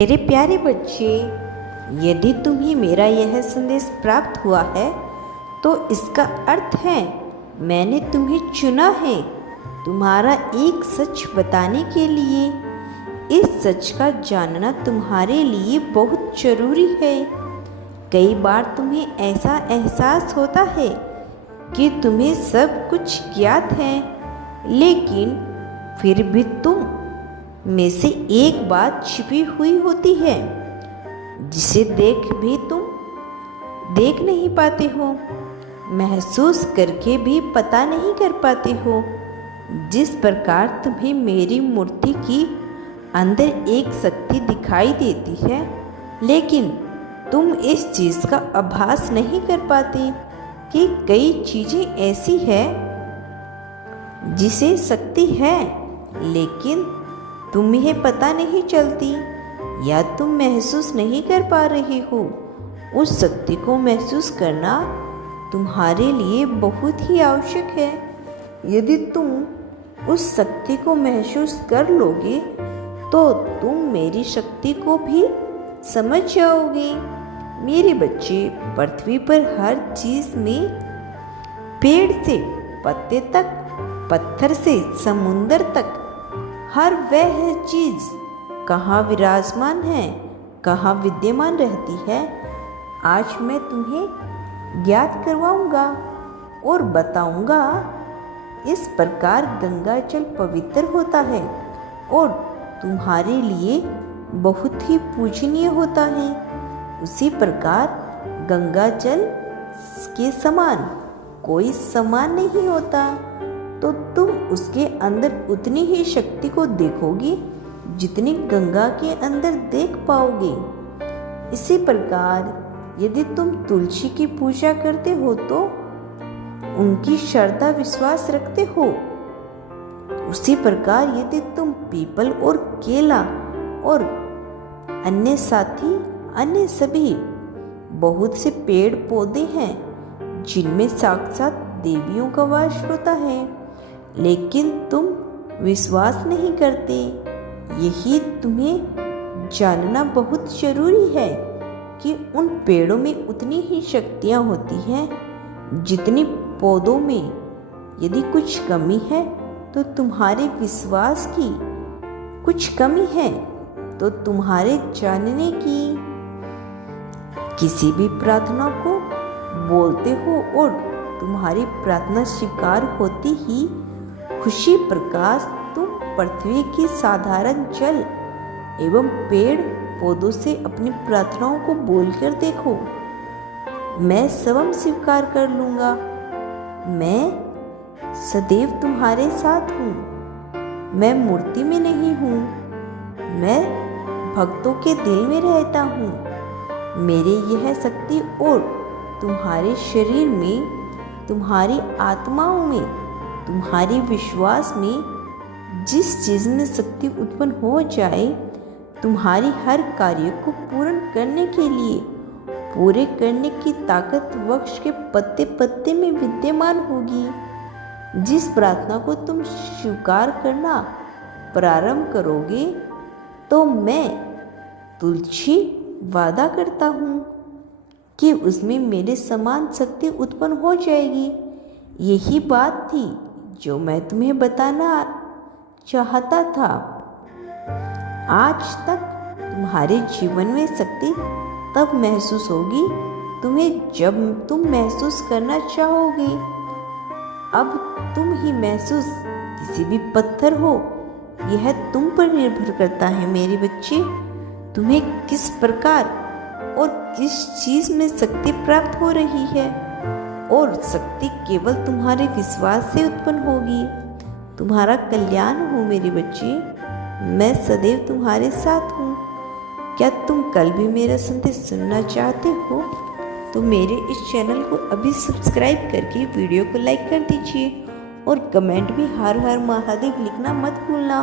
मेरे प्यारे बच्चे, यदि तुम्हें मेरा यह संदेश प्राप्त हुआ है तो इसका अर्थ है मैंने तुम्हें चुना है तुम्हारा एक सच बताने के लिए। इस सच का जानना तुम्हारे लिए बहुत जरूरी है। कई बार तुम्हें ऐसा एहसास होता है कि तुम्हें सब कुछ ज्ञात है, लेकिन फिर भी तुम में से एक बात छिपी हुई होती है जिसे तुम देख नहीं पाते हो, महसूस करके भी पता नहीं कर पाते हो। जिस प्रकार तुम्हें मेरी मूर्ति की अंदर एक शक्ति दिखाई देती है, लेकिन तुम इस चीज़ का आभास नहीं कर पाते कि कई चीज़ें ऐसी है जिसे शक्ति है लेकिन तुम्हें पता नहीं चलती या तुम महसूस नहीं कर पा रहे हो। उस शक्ति को महसूस करना तुम्हारे लिए बहुत ही आवश्यक है। यदि तुम उस शक्ति को महसूस कर लोगे तो तुम मेरी शक्ति को भी समझ जाओगे। मेरे बच्चे, पृथ्वी पर हर चीज में, पेड़ से पत्ते तक, पत्थर से समुंदर तक, हर वह चीज कहाँ विराजमान है, कहाँ विद्यमान रहती है, आज मैं तुम्हें ज्ञात करवाऊंगा और बताऊंगा। इस प्रकार गंगा जल पवित्र होता है और तुम्हारे लिए बहुत ही पूजनीय होता है। उसी प्रकार गंगा जल के समान कोई समान नहीं होता, तो तुम उसके अंदर उतनी ही शक्ति को देखोगे जितनी गंगा के अंदर देख पाओगे। इसी प्रकार यदि तुम तुलसी की पूजा करते हो तो उनकी श्रद्धा विश्वास रखते हो, उसी प्रकार यदि तुम पीपल और केला और अन्य सभी बहुत से पेड़ पौधे हैं जिनमें साक्षात देवियों का वास होता है, लेकिन तुम विश्वास नहीं करते। यही तुम्हें जानना बहुत जरूरी है कि उन पेड़ों में उतनी ही शक्तियाँ होती हैं जितनी पौधों में। यदि कुछ कमी है तो तुम्हारे विश्वास की, कुछ कमी है तो तुम्हारे जानने की। किसी भी प्रार्थना को बोलते हो और तुम्हारी प्रार्थना स्वीकार होती ही खुशी प्रकाश तुम पृथ्वी की साधारण जल एवं पेड़ पौधों से अपनी प्रार्थनाओं को बोलकर देखो। मैं स्वयं स्वीकार कर लूंगा। मैं सदैव तुम्हारे साथ हूँ। मैं मूर्ति में नहीं हूँ, मैं भक्तों के दिल में रहता हूँ। मेरी यह शक्ति और तुम्हारे शरीर में, तुम्हारी आत्माओं में, तुम्हारी विश्वास में जिस चीज में शक्ति उत्पन्न हो जाए, तुम्हारी हर कार्य को पूर्ण करने के लिए, पूरे करने की ताकत वृक्ष के पत्ते पत्ते में विद्यमान होगी। जिस प्रार्थना को तुम स्वीकार करना प्रारंभ करोगे तो मैं तुलसी वादा करता हूँ कि उसमें मेरे समान शक्ति उत्पन्न हो जाएगी। यही बात थी जो मैं तुम्हें बताना चाहता था। आज तक तुम्हारे जीवन में शक्ति तब महसूस होगी तुम्हें जब तुम महसूस करना चाहोगे। अब तुम ही महसूस किसी भी पत्थर हो, यह तुम पर निर्भर करता है मेरे बच्चे। तुम्हें किस प्रकार और किस चीज में शक्ति प्राप्त हो रही है, और शक्ति केवल तुम्हारे विश्वास से उत्पन्न होगी। तुम्हारा कल्याण हो मेरे बच्चे। मैं सदैव तुम्हारे साथ हूँ। क्या तुम कल भी मेरा संदेश सुनना चाहते हो तो मेरे इस चैनल को अभी सब्सक्राइब करके वीडियो को लाइक कर दीजिए और कमेंट भी हर हर महादेव लिखना मत भूलना।